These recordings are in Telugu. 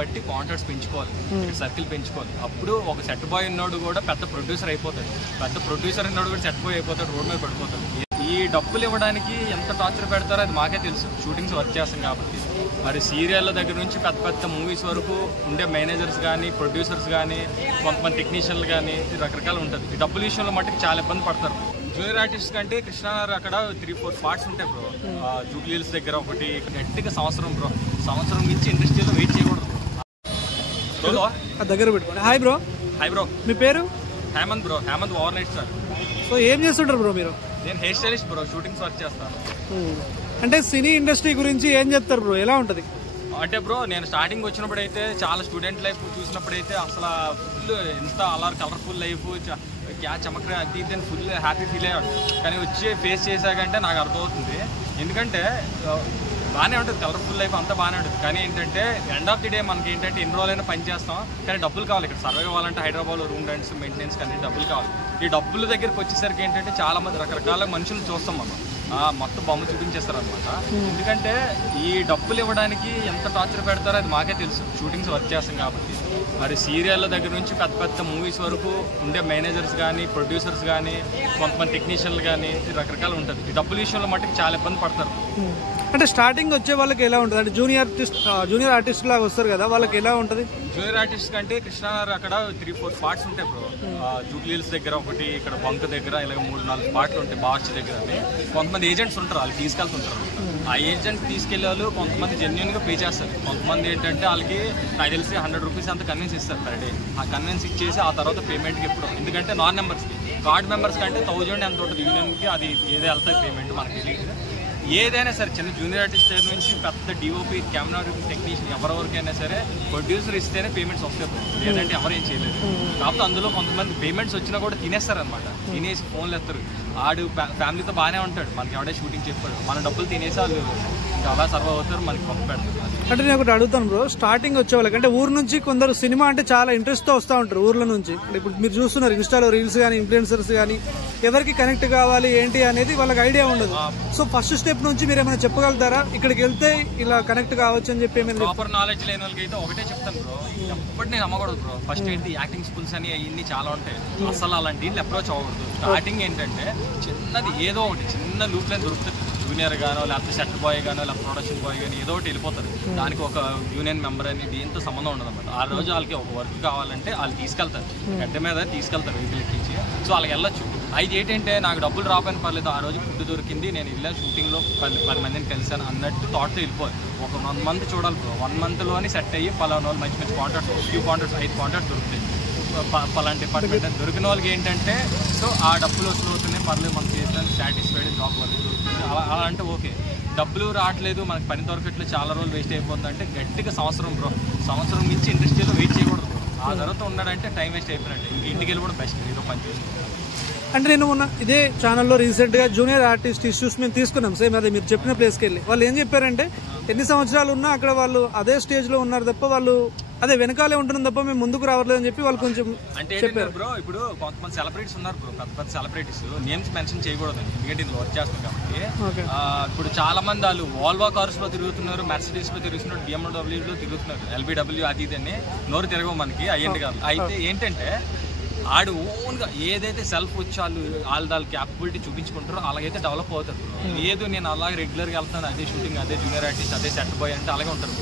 బట్టి కాంట్రాక్ట్స్ పెంచుకోవాలి, సర్కిల్ పెంచుకోవాలి. అప్పుడు ఒక సెట్ బాయ్ ఉన్నోడు కూడా పెద్ద ప్రొడ్యూసర్ అయిపోతాడు, పెద్ద ప్రొడ్యూసర్ ఉన్నోడు కూడా సెట్ బాయ్ అయిపోతాడు, రోడ్ మీద పడిపోతాడు. ఈ డబ్బులు ఇవ్వడానికి ఎంత టార్చర్ పెడతారో అది మాకే తెలుసు, షూటింగ్స్ వర్క్ చేస్తాం కాబట్టి. మరి సీరియళ్ళ దగ్గర నుంచి పెద్ద పెద్ద మూవీస్ వరకు ఉండే మేనేజర్స్ కానీ, ప్రొడ్యూసర్స్ కానీ, కొంతమంది టెక్నీషియన్లు కానీ రకరకాలు ఉంటుంది. ఈ డబ్బుల విషయంలో మట్టుకు చాలా ఇబ్బంది పడతారు. జూనియర్ ఆర్టిస్ట్ కంటే కృష్ణానగర్ అక్కడ 3-4 స్పాట్స్ ఉంటాయి బ్రో. జూబ్లీ హిల్స్ దగ్గర ఒకటి, గట్టిగా సంవత్సరం బ్రో, సంవత్సరం నుంచి ఇండస్ట్రీలో వెయిట్ చేయకూడదు బ్రో. దగ్గర పెట్టుకోండి. Hi bro. Hi bro. మీ పేరు? Hemanth bro. Hemanth over night sir. So ఏం చేస్తుంటారు బ్రో మీరు? నేను hair stylist bro, shootings work చేస్తాను. అంటే సినీ ఇండస్ట్రీ గురించి ఏం చెప్తారు బ్రో, ఎలా ఉంటుంది? అంటే బ్రో నేను స్టార్టింగ్ వచ్చినప్పుడు అయితే చాలా స్టూడెంట్ లైఫ్ చూసినప్పుడైతే అసలు ఫుల్ ఎంత అలా కలర్ఫుల్ లైఫ్ క్యా చమక్రే అది ఇది ఫుల్ హ్యాపీ ఫీల్ అయ్యాడు. కానీ వచ్చి ఫేస్ చేశాకంటే నాకు అర్థమవుతుంది. ఎందుకంటే బాగానే ఉంటుంది, కలర్ఫుల్ లైఫ్ అంతా బాగానే ఉంటుంది. కానీ ఏంటంటే ఎండ్ ఆఫ్ ది డే మనకి ఏంటంటే ఎన్ని రోజులైనా పని చేస్తాం, కానీ డబ్బులు కావాలి. ఇక్కడ సర్వే అవ్వాలంటే హైదరాబాద్లో రూమ్ రెంట్స్, మెయింటెనెన్స్ కానీ డబ్బులు కావాలి. ఈ డబ్బుల దగ్గరికి వచ్చేసరికి ఏంటంటే చాలా మంది రకరకాల మనుషులు చూస్తాం మనం, మొత్తం బొమ్మ చూపించేస్తారు అనమాట. ఎందుకంటే ఈ డబ్బులు ఇవ్వడానికి ఎంత టార్చర్ పెడతారో అది మాకే తెలుసు, షూటింగ్స్ వర్క్ చేస్తాం కాబట్టి. మరి సీరియళ్ళ దగ్గర నుంచి పెద్ద పెద్ద మూవీస్ వరకు ఉండే మేనేజర్స్ కానీ, ప్రొడ్యూసర్స్ కానీ, కొంతమంది టెక్నీషియన్లు కానీ రకరకాలు ఉంటుంది. ఈ డబ్బుల విషయంలో మట్టుకు చాలా ఇబ్బంది పడతారు. అంటే స్టార్టింగ్ వచ్చే వాళ్ళకి ఎలా ఉంటుంది? అంటే జూనియర్ ఆర్టిస్ట్ లాగా వస్తారు కదా, వాళ్ళకి ఎలా ఉంటుంది? జూనియర్ ఆర్టిస్ట్ కంటే కృష్ణానగర్ అక్కడ 3-4 స్పాట్స్ ఉంటాయి బ్రో. జూబ్లీ హిల్స్ దగ్గర ఒకటి, ఇక్కడ బంక్ దగ్గర ఇలా 3-4 స్పాట్లు ఉంటాయి. బార్చ్ దగ్గర కొంతమంది ఏజెంట్స్ ఉంటారు, వాళ్ళు తీసుకెళ్తుంటారు. ఆ ఏజెంట్ తీసుకెళ్లే వాళ్ళు కొంతమంది జెన్యున్గా పే చేస్తారు. కొంతమంది ఏంటంటే వాళ్ళకి నాకు తెలిసి 100 రూపీస్ అంత కన్విన్స్ ఇస్తారు పర్ డే. ఆ కన్విన్స్ ఇచ్చేసి ఆ తర్వాత పేమెంట్కి ఎప్పుడు, ఎందుకంటే నాన్ మెంబర్స్కి, కార్డ్ మెంబర్స్ కంటే 1000 ఎంత ఉంటుంది యూనియన్కి, అది ఏదో వెళ్తుంది పేమెంట్ మనకి తెలియదు. ఏదైనా సరే చిన్న జూనియర్ ఆర్టిస్ట్ దగ్గర నుంచి పెద్ద డిఓపి, కెమెరాగ్రఫీ టెక్నీషియన్ ఎవరెవరికైనా సరే ప్రొడ్యూసర్ ఇస్తేనే పేమెంట్స్ వస్తాయి, లేదంటే ఎవరేం చేయలేదు. కాకపోతే అందులో కొంతమంది పేమెంట్స్ వచ్చినా కూడా తినేస్తారనమాట. తినేసి ఫోన్లు ఎత్తారు. ఆడు ఫ్యామిలీతో బాగానే ఉంటాడు, మనకి ఎవడే షూటింగ్ చెప్పాడు, మన డబ్బులు తినేసి వాళ్ళు ఇంకా అలా సర్వ్ అవుతారు, మనకి పంపు పెడతారు. అంటే నేను ఒకటి అడుగుతాను బ్రో, స్టార్టింగ్ వచ్చే వాళ్ళకి అంటే ఊరు నుంచి కొందరు సినిమా అంటే చాలా ఇంట్రెస్ట్తో వస్తూ ఉంటారు ఊర్ల నుంచి. అంటే ఇప్పుడు మీరు చూస్తున్నారు ఇన్స్టాలో రీల్స్ కానీ, ఇన్ఫ్లుయెన్సర్స్ కానీ, ఎవరికి కనెక్ట్ కావాలి ఏంటి అనేది వాళ్ళకి ఐడియా ఉండదు. సో ఫస్ట్ స్టెప్ నుంచి మీరు ఏమైనా చెప్పగలుగుతారా, ఇక్కడికి వెళ్తే ఇలా కనెక్ట్ కావచ్చు అని చెప్పి? ఏమైనా ప్రాపర్ నాలెడ్జ్ లేని వాళ్ళకి అయితే ఒకటే చెప్తాను బ్రో, ఎప్పటి నేను నమ్మకూడదు బ్రో. ఫస్ట్ ఏంటి యాక్టింగ్ స్కూల్స్ అని అవన్నీ చాలా ఉంటాయి, అసలు అలాంటి అప్రోచ్ అవ్వకూడదు. స్టార్టింగ్ ఏంటంటే చిన్నది ఏదో ఒకటి చిన్న లూప్ లైన్ దొరుకుతుంది, జూనియర్ గానో లేకపోతే సెట్ బాయ్ గానో లేకపోతే ప్రొడక్షన్ బాయ్ కానీ ఏదో ఒకటి వెళ్ళిపోతారు. దానికి ఒక యూనియన్ మెంబర్ అని దీంతో సంబంధం ఉండదు అనమాట. ఆ రోజు వాళ్ళకి ఒక వర్క్ కావాలంటే వాళ్ళు తీసుకెళ్తారు, గడ్డ మీద తీసుకెళ్తారు వెహికల్ ఎక్కించి. సో వాళ్ళకి వెళ్ళొచ్చు. అయితే ఏంటంటే నాకు డబ్బులు రాకపోయినా పర్లేదు, ఆ రోజు ఫుడ్ దొరికింది, నేను ఇలా షూటింగ్లో 10 మందిని కలిసాను అన్నట్టు థాట్తో వెళ్ళిపోయి ఒక 1 మంత్ చూడాలి బ్రో. 1 మంత్లోని సెట్ అయ్యి పలానా వాళ్ళు మంచి మంచి కాంట్రాక్ట్స్, ఫ్యూ కాంట్రాక్ట్స్, 5 కాంట్రాక్ట్స్ దొరుకుతాయి పలాంటి డిపార్ట్మెంట్. దొరికిన వాళ్ళకి ఏంటంటే సో ఆ డబ్బులు వసూలు అవుతున్నాయి, పర్లేదు మనకి చేసిన సాటిస్ఫైడ్, జాబ్ వర్క్ దొరుకుతుంది. అలా అంటే ఓకే. డబ్బులు రావట్లేదు, మనకి పని దొరకట్లేదు, చాలా రోజులు వేస్ట్ అయిపోతుంది అంటే గట్టిగా సంవత్సరం బ్రో, సంవత్సరం నుంచి ఇండస్ట్రీలో వెయిట్ చేయకూడదు. ఆ తర్వాత ఉన్నాడంటే టైం వేస్ట్ అయిపోయినట్టు, ఇంక ఇంటికి వెళ్ళి కూడా బెస్ట్, ఏదో పని చేసుకుంటాం. అంటే నేను మొన్న ఇదే ఛానల్లో రీసెంట్గా జూనియర్ ఆర్టిస్ట్ ఇష్యూస్ మేము తీసుకున్నాం, సేమ్ అదే మీరు చెప్పిన ప్లేస్కి వెళ్ళి. వాళ్ళు ఏం చెప్పారంటే ఎన్ని సంవత్సరాలు ఉన్నా అక్కడ వాళ్ళు అదే స్టేజ్లో ఉన్నారు తప్ప, వాళ్ళు అదే వెనకాలే ఉంటున్నాం తప్ప మేము ముందుకు రావట్లేదు అని చెప్పి వాళ్ళు కొంచెం అంటే చెప్పారు బ్రో. ఇప్పుడు కొంతమంది సెలబ్రిటీస్ ఉన్నారు బ్రో, పెద్ద పెద్ద సెలబ్రిటీస్, నేమ్స్ మెన్షన్ చేయకూడదు ఎందుకంటే ఇందులో వర్క్ చేస్తాం కాబట్టి. ఇప్పుడు చాలా మంది వాళ్ళు వాల్వా కార్స్ లో తిరుగుతున్నారు, మెర్సిడీస్ లో తిరుగుతున్నారు, BMW లో తిరుగుతున్నారు, LBW అది ఇది అని నోరు తిరగవు మనకి అయ్యండి కాదు. అయితే ఏంటంటే ఆడు ఓన్గా ఏదైతే సెల్ఫ్ వచ్చి వాళ్ళ క్యాపబిలిటీ చూపించుకుంటారో అలాగైతే డెవలప్ అవుతారు. లేదు నేను అలాగే రెగ్యులర్గా వెళ్తాను, అదే షూటింగ్, అదే జూనియర్ ఆర్టిస్ట్, అదే సెట్ బాయ్ అంటే అలాగే ఉంటారు.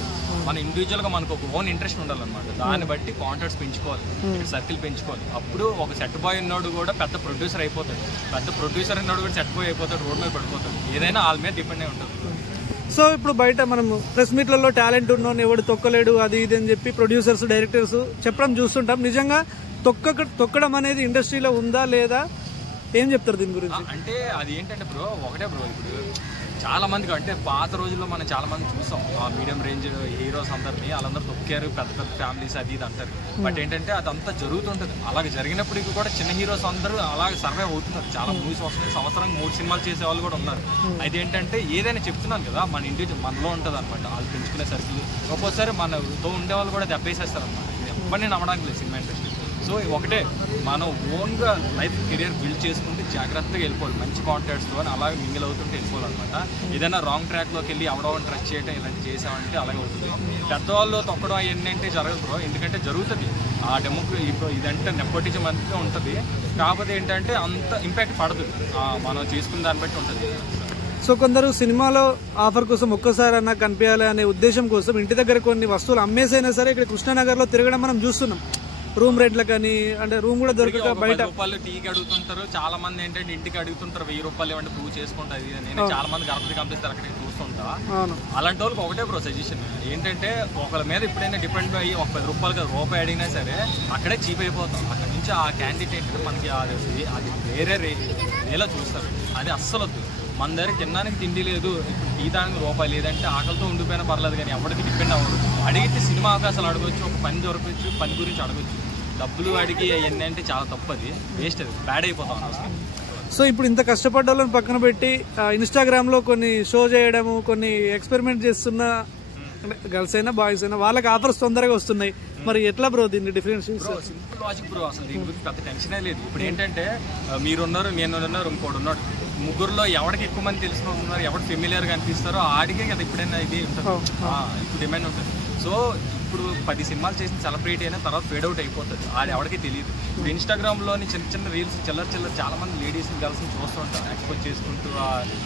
మన ఇండివిజువల్గా మనకు ఒక ఓన్ ఇంట్రెస్ట్ ఉండాలన్నమాట. దాన్ని బట్టి కాంట్రాక్ట్స్ పెంచుకోవాలి, సర్కిల్ పెంచుకోవాలి. అప్పుడు ఒక సెట్ బాయ్ ఉన్నోడు కూడా పెద్ద ప్రొడ్యూసర్ అయిపోతాడు, పెద్ద ప్రొడ్యూసర్ ఉన్నోడు కూడా సెట్ బాయ్ అయిపోతాడు, రోడ్ మీద పడిపోతాడు. ఏదైనా వాళ్ళ మీద డిపెండ్ అయి ఉంటుంది. సో ఇప్పుడు బయట మనం ప్రెస్ మీట్లలో టాలెంట్ ఉన్నోని ఎవడు తొక్కలేడు అది ఇది అని చెప్పి ప్రొడ్యూసర్స్, డైరెక్టర్స్ చెప్పడం చూస్తుంటాం. నిజంగా తొక్కడం అనేది ఇండస్ట్రీలో ఉందా లేదా, ఏం చెప్తారు దీని గురించి? అంటే అది ఏంటంటే బ్రో ఒకటే బ్రో, ఇప్పుడు చాలా మందికి అంటే పాత రోజుల్లో మనం చాలా మంది చూసాం ఆ మీడియం రేంజ్ హీరోస్ అందరినీ, వాళ్ళందరూ తొక్కారు, పెద్ద పెద్ద ఫ్యామిలీస్ అది ఇది అంటారు. బట్ ఏంటంటే అదంతా జరుగుతుంటుంది. అలాగే జరిగినప్పటికీ కూడా చిన్న హీరోస్ అందరూ అలాగే సర్వైవ్ అవుతున్నారు. చాలా మూవీస్ వస్తున్నాయి, సంవత్సరానికి 3 సినిమాలు చేసే వాళ్ళు కూడా ఉన్నారు. అయితే ఏంటంటే ఏదైనా చెప్తున్నాను కదా, మన ఇండివిజువల్ మనలో ఉంటుంది అనమాట. వాళ్ళు పెంచుకునే సర్కిల్ ఒక్కోసారి మనతో ఉండేవాళ్ళు కూడా దెబ్బేసేస్తారు అనమాట. ఎవరిని నమ్మడానికి లేదు సినిమా ఇండస్ట్రీ. సో ఒకటే మనం ఓన్గా లైఫ్ కెరియర్ బిల్డ్ చేసుకుంటే జాగ్రత్తగా వెళ్ళిపోవాలి, మంచి కాంటాక్ట్స్తో అని అలాగే మింగిల్ అవుతుంటే వెళ్ళిపోవాలన్నమాట. ఏదైనా రాంగ్ ట్రాక్లోకి వెళ్ళి ఎవడోని ట్రస్ట్ చేయడం ఇలాంటి చేసామంటే అలాగే అవుతుంది. పెద్దవాళ్ళు తొక్కడం అవన్నీ అంటే జరగదు బ్రో, ఎందుకంటే జరుగుతుంది ఆ ఇప్పుడు ఇదంటే నెపోటిజం అంతా ఉంటుంది. కాకపోతే ఏంటంటే అంత ఇంపాక్ట్ పడదు, మనం చేసుకున్న దాన్ని బట్టి ఉంటుంది. సో కొందరు సినిమాలో ఆఫర్ కోసం ఒక్కసారి అన్నా కనిపించాలి అనే ఉద్దేశం కోసం ఇంటి దగ్గర కొన్ని వస్తువులు అమ్మేసైనా సరే ఇక్కడ కృష్ణానగర్లో తిరగడం మనం చూస్తున్నాం. రూమ్ రేట్ల కానీ అంటే రూమ్ కూడా దొరకక బయట రూపాయలు టీకి అడుగుతుంటారు. చాలా మంది ఏంటంటే ఇంటికి అడుగుతుంటారు, 1000 రూపాయలు ఏమంటే ప్రూవ్ చేసుకుంటుంది. నేను చాలా మంది గణపతి కంపిస్తారు అక్కడికి చూస్తుంటా. అలాంటి వాళ్ళకి ఒకటే బ్రో సజెషన్ ఏంటంటే, ఒకళ్ళ మీద ఎప్పుడైనా డిపెండ్ అయ్యి ఒక 10 రూపాయలు కదా రూపాయి అడిగినా సరే అక్కడే చీప్ అయిపోతాం. అక్కడ నుంచి ఆ క్యాండిడేట్ మనకి అది వేరే రేలా చూస్తారు. అది అస్సలు వద్దు. మన దగ్గర తినడానికి తిండి లేదు, ఇప్పుడు టీ దానికి రూపాయి లేదంటే ఆకలితో ఉండిపోయినా పర్లేదు, కానీ ఎవరికి డిపెండ్ అవ్వదు. అడిగితే సినిమా అవకాశాలు అడగొచ్చు, ఒక పని దొరకవచ్చు, పని గురించి అడగొచ్చు. డబ్బులు అడిగి అవన్నీ అంటే చాలా తప్పది, వేస్ట్, అది బ్యాడ్ అయిపోతాం అసలు. సో ఇప్పుడు ఇంత కష్టపడ్డ వాళ్ళని పక్కన పెట్టి ఇన్స్టాగ్రామ్లో కొన్ని షో చేయడము, కొన్ని ఎక్స్పెరిమెంట్ చేస్తున్న గర్ల్స్ అయినా బాయ్స్ అయినా వాళ్ళకి ఆఫర్స్ తొందరగా వస్తున్నాయి. మరి ఎట్లా బ్రో దీన్ని డిఫరెన్స్? సింపుల్ లాజిక్ బ్రో, అసలు దీని గురించి పెద్ద టెన్షనే లేదు. ఇప్పుడు ఏంటంటే మీరున్నారు, నేనున్నారు, ఇంకోటి ఉన్నాడు, ముగ్గురులో ఎవరికి ఎక్కువ మంది తెలిసిన ఉన్నారు, ఎవరు ఫెమిలియర్గా అనిపిస్తారో ఆడికే కదా ఇప్పుడైనా ఇది ఉంటుంది, ఇప్పుడు డిమాండ్ ఉంటుంది. సో ఇప్పుడు 10 సినిమాలు చేసిన సెలబ్రిటీ అయినా తర్వాత ఫేడ్ అవుట్ అయిపోతుంది, అది ఎవరికి తెలియదు. ఇప్పుడు ఇన్స్టాగ్రామ్లోని చిన్న చిన్న రీల్స్ చిల్లర చాలా మంది లేడీస్ని గర్ల్స్ని చూస్తూ ఉంటారు, ఎక్స్పోజ్ చేసుకుంటూ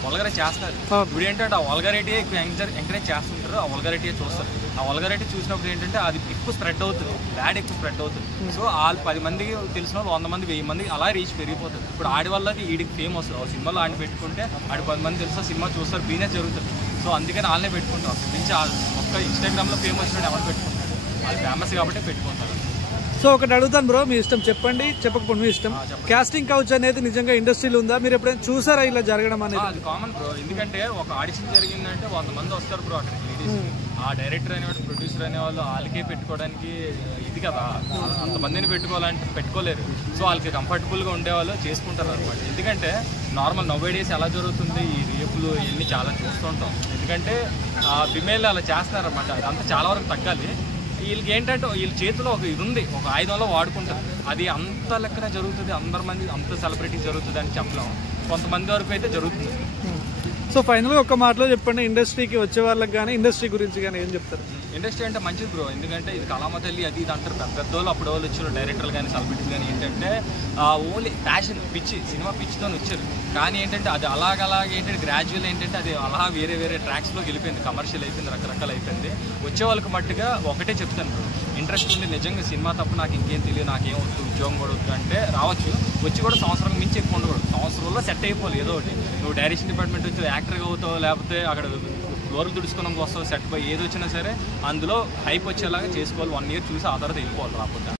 వల్గరైటీ చేస్తారు. ఇప్పుడు ఏంటంటే ఆ వల్గరైటీ ఎక్కువ ఎంకరేజ్ చేస్తుంటారు, ఆ వల్గరైటీ చూస్తారు. ఆ వల్గరైటీ చూసినప్పుడు ఏంటంటే అది ఎక్కువ స్ప్రెడ్ అవుతుంది, బ్యాడ్ ఎక్కువ స్ప్రెడ్ అవుతుంది. సో వాళ్ళు 10 మందికి తెలిసిన వాళ్ళు 100 మంది 1000 మంది అలా రీచ్ పెరిగిపోతుంది. ఇప్పుడు ఆడి వల్లకి వీడికి ఫేమ్ వస్తుంది. ఆ సినిమాలో ఆడి పెట్టుకుంటే ఆడి 10 మంది తెలుసా సినిమా చూస్తారు, బిజినెస్ జరుగుతుంది. సో అందుకని వాళ్ళనే పెట్టుకుంటాం. నుంచి ఒక్క ఇన్స్టాగ్రామ్లో ఫేమ్ వచ్చినట్టు ఎవరు పెట్టుకుంటారు, వాళ్ళు ఫేమస్ కాబట్టి పెట్టుకుంటారు. సో ఒకటి అడుగుతాను బ్రో, మీ ఇష్టం, చెప్పండి చెప్పకపోండి మీ ఇష్టం. కాస్టింగ్ కౌచ్ అనేది నిజంగా ఇండస్ట్రీలో ఉందా? మీరు ఎప్పుడైనా చూసారా ఇలా జరగడం అనేది? అది కామన్ బ్రో, ఎందుకంటే ఒక ఆడిషన్ జరిగిందంటే 100 మంది వస్తారు బ్రో అక్కడికి లేడీస్. ఆ డైరెక్టర్ అనేవాడు, ప్రొడ్యూసర్ అనేవాళ్ళు వాళ్ళకే పెట్టుకోవడానికి ఇది కదా, అంతమందిని పెట్టుకోలేరు. సో వాళ్ళకి కంఫర్టబుల్గా ఉండేవాళ్ళు చేసుకుంటారు అనమాట. ఎందుకంటే నార్మల్ నౌవేడేస్ ఎలా జరుగుతుంది, ఈ రేపులు ఇవన్నీ చాలా చూస్తుంటాం. ఎందుకంటే ఫిమేల్ అలా చేస్తున్నారనమాట. అదంతా చాలా వరకు తగ్గాలి. వీళ్ళకి ఏంటంటే వీళ్ళ చేతిలో ఒక ఇది ఉంది, ఒక ఆయుధంలో వాడుకుంటారు. అది అంత లెక్కన జరుగుతుంది, అందరి మంది అంత సెలబ్రిటీ జరుగుతుంది అని చెప్పలేము, కొంతమంది వరకు అయితే జరుగుతుంది. సో ఫైనల్గా ఒక మాటలో చెప్పండి, ఇండస్ట్రీకి వచ్చే వాళ్ళకి కానీ ఇండస్ట్రీ గురించి కానీ ఏం చెప్తారు? ఇండస్ట్రీ అంటే మంచిది బ్రో, ఎందుకంటే ఇది కళామ తల్లి అది ఇది అంటారు పెద్దోళ్ళు. అప్పుడు వాళ్ళు వచ్చారు డైరెక్టర్లు కానీ సెలబ్రిటీస్ కానీ, ఏంటంటే ఓన్లీ ప్యాషన్ పిచ్చి, సినిమా పిచ్చితో వచ్చారు. కానీ ఏంటంటే అది అలాగే ఏంటంటే గ్రాడ్యువల్ ఏంటంటే అది అలా వేరే ట్రాక్స్లోకి వెళ్ళిపోయింది, కమర్షియల్ అయిపోయింది, రకరకాలు అయిపోయింది. వచ్చే వాళ్ళకి మట్టుగా ఒకటే చెప్తాను బ్రో, ఇంట్రెస్ట్ ఉండి నిజంగా సినిమా తప్ప నాకు ఇంకేం తెలియదు, నాకేం వద్దు, ఉద్యోగం కూడా వద్దు అంటే రావచ్చు. వచ్చి కూడా సంవత్సరం మించి ఎక్కువ ఉండకూడదు, సంవత్సరంలో సెట్ అయిపోవాలి ఏదో ఒకటి. నువ్వు డైరెక్షన్ డిపార్ట్మెంట్ వచ్చి యాక్టర్గా అవుతావు, లేకపోతే అక్కడ ఫ్లోర్లు తుడుచుకోవడం కోసం సెట్ పోయి ఏది వచ్చినా సరే అందులో హైప్ వచ్చేలాగా చేసుకోవాలి. 1 ఇయర్ చూసి ఆ తర్వాత వెళ్ళిపోవాలి రాకుండా.